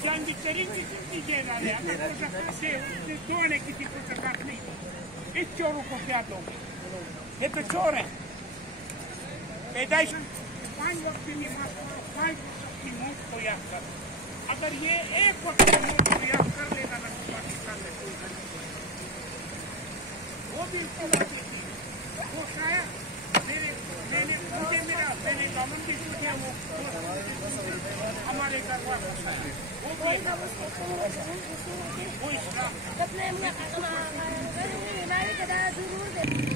Gianni di generale, se tu ne che ti può capire, e ti ho copiato, e perciò, e dai, quando ti fai di molto yacca, agar ये एक वक्त में प्रयास कर लेगा ना पाकिस्तान में वो भी वो शायद मैंने गवर्नमेंट की सोचा वो हमारे घर वाला वो कोई ना वो इसका अपने में नारी के दादा जरूर दे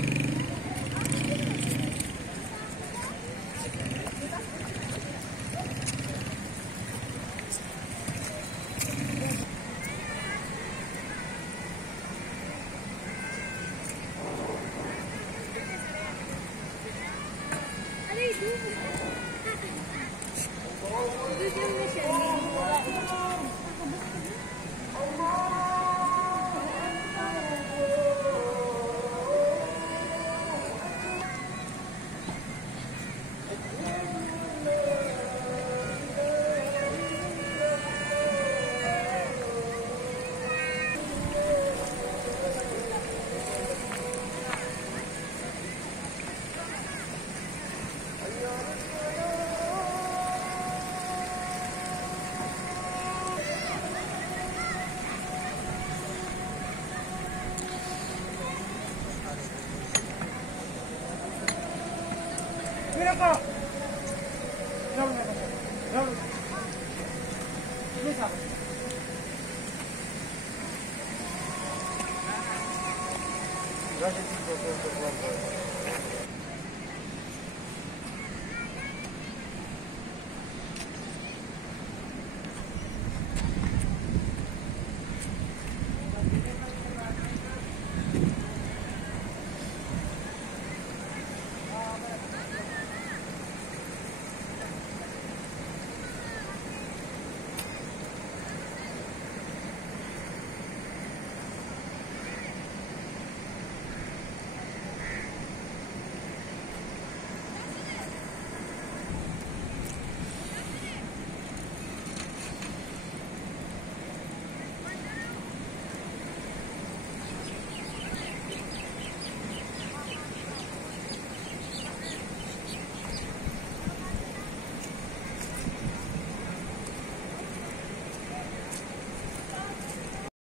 Gracias.